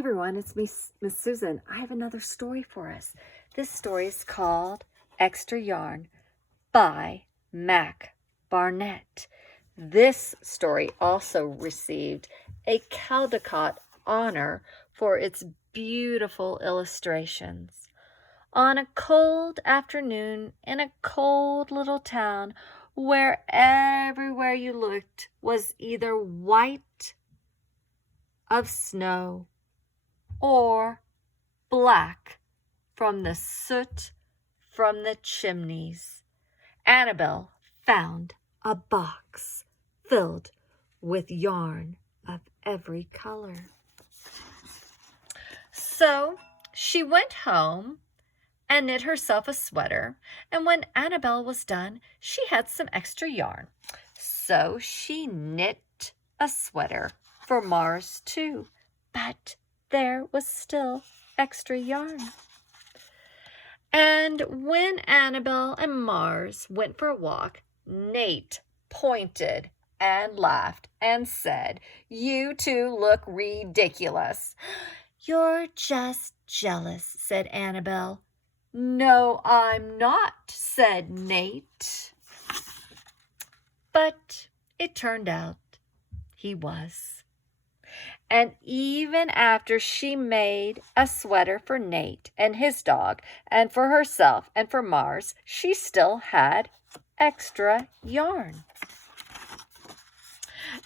everyone, it's me, Miss Susan. I have another story for us. This story is called Extra Yarn by Mac Barnett. This story also received a Caldecott honor for its beautiful illustrations. On a cold afternoon in a cold little town where everywhere you looked was either white of snow or black from the soot from the chimneys, Annabelle found a box filled with yarn of every color. So she went home and knit herself a sweater, and when Annabelle was done, she had some extra yarn. So she knit a sweater for Mars too, but there was still extra yarn. And when Annabelle and Mars went for a walk, Nate pointed and laughed and said, "You two look ridiculous." "You're just jealous," said Annabelle. "No, I'm not," said Nate. But it turned out he was. And even after she made a sweater for Nate and his dog, and for herself and for Mars, she still had extra yarn.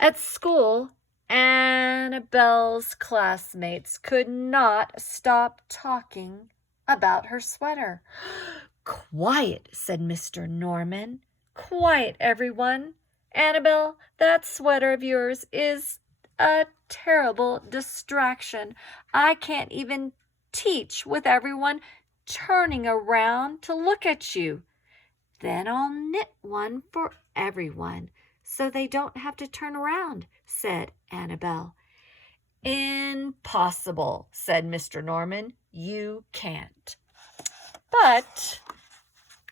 At school, Annabelle's classmates could not stop talking about her sweater. "Quiet," said Mr. Norman. "Quiet, everyone. Annabelle, that sweater of yours is a terrible distraction. I can't even teach with everyone turning around to look at you." "Then I'll knit one for everyone so they don't have to turn around," said Annabelle. "Impossible," said Mr. Norman. "You can't." But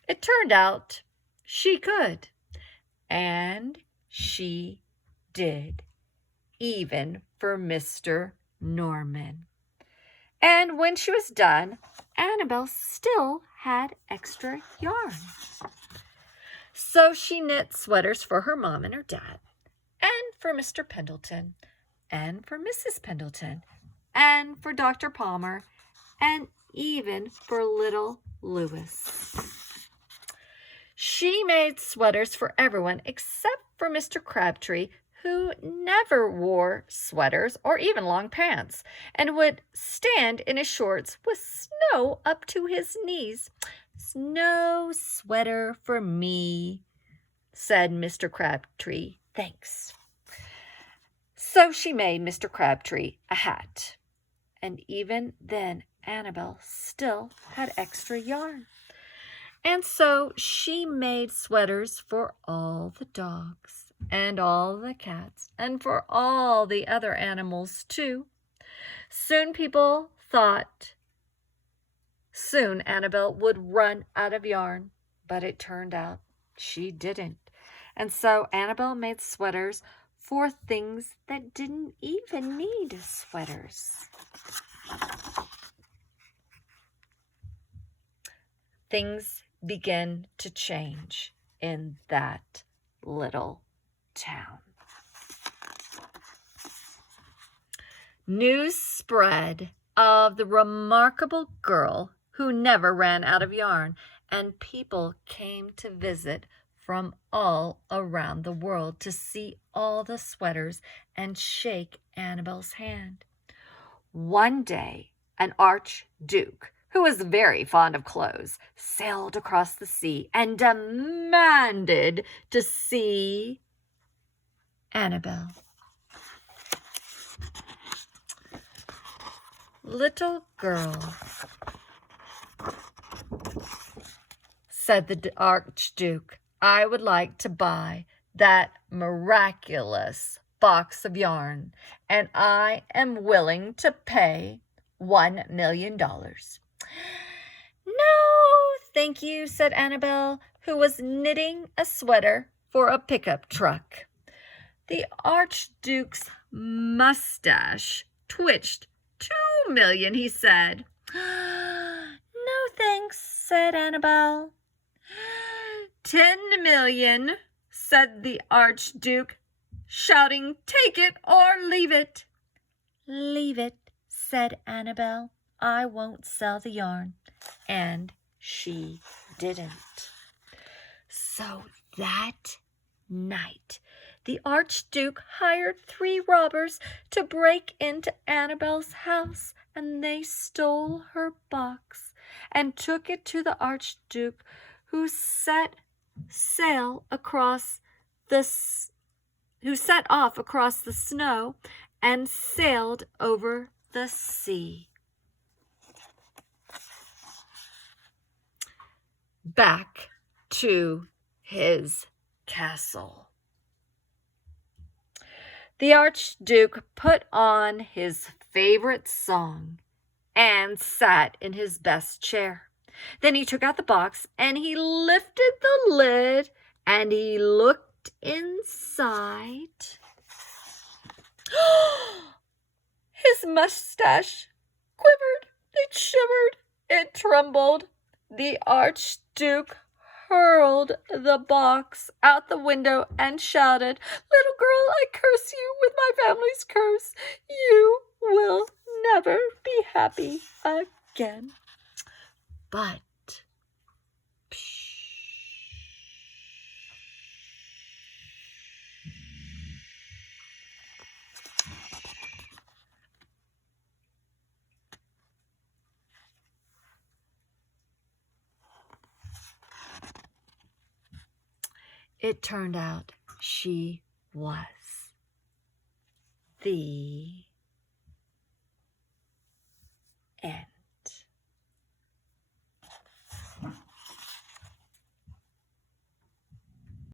it turned out she could, and she did, even for Mr. Norman. And when she was done, Annabelle still had extra yarn. So she knit sweaters for her mom and her dad, and for Mr. Pendleton, and for Mrs. Pendleton, and for Dr. Palmer, and even for little Louis. She made sweaters for everyone except for Mr. Crabtree, who never wore sweaters or even long pants, and would stand in his shorts with snow up to his knees. "No sweater for me," said Mr. Crabtree. "Thanks." So she made Mr. Crabtree a hat, and even then Annabelle still had extra yarn. And so she made sweaters for all the dogs and all the cats and for all the other animals too. Soon Annabelle would run out of yarn, but it turned out she didn't. And so Annabelle made sweaters for things that didn't even need sweaters. Things began to change in that little town. News spread of the remarkable girl who never ran out of yarn, and people came to visit from all around the world to see all the sweaters and shake Annabelle's hand. One day, an archduke, who was very fond of clothes, sailed across the sea and demanded to see Annabelle. "Little girl," said the archduke, "I would like to buy that miraculous box of yarn, and I am willing to pay $1 million. "No, thank you," said Annabelle, who was knitting a sweater for a pickup truck. The archduke's mustache twitched too million, he said. No thanks, said Annabel. 10 million, said the Archduke, shouting, take it or leave it. Leave it, said Annabel. I won't sell the yarn. And she didn't. So that night, the Archduke hired 3 robbers to break into Annabel's house, and they stole her box and took it to the Archduke, who set off across the snow and sailed over the sea. Back to his castle. The Archduke put on his favorite song and sat in his best chair. Then he took out the box and he lifted the lid and he looked inside. His mustache quivered, it shivered, it trembled. The Archduke hurled the box out the window and shouted, little girl, I curse you with my family's curse. You will never be happy again. But, it turned out she was the end.